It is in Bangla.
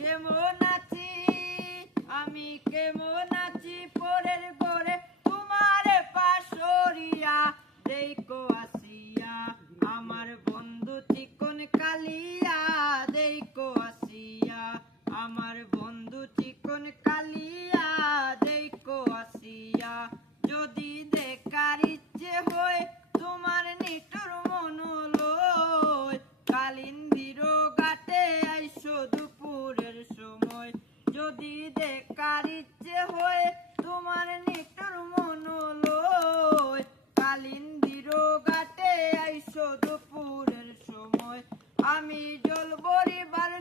কেমন আছি আমি কেমন আছি পরের ঘরে তোমার পাশরিয়া দেখো আসিয়া আমার বন্ধু চিকন কালিয়া দেখো আসিয়া আমার বন্ধু চিকন কালিয়া দেখো আসিয়া যদি দেখার ইচ্ছে হয় তোমার নিঠুর মন লয় কালিন্দির ঘাটে আইসো দুপুরের সময় যদি দেখার ইচ্ছে হয় তোমার নিঠুর মন লয় কালিন্দির ঘাটে আইসো দুপুরের সময় আমি জল ভরিবার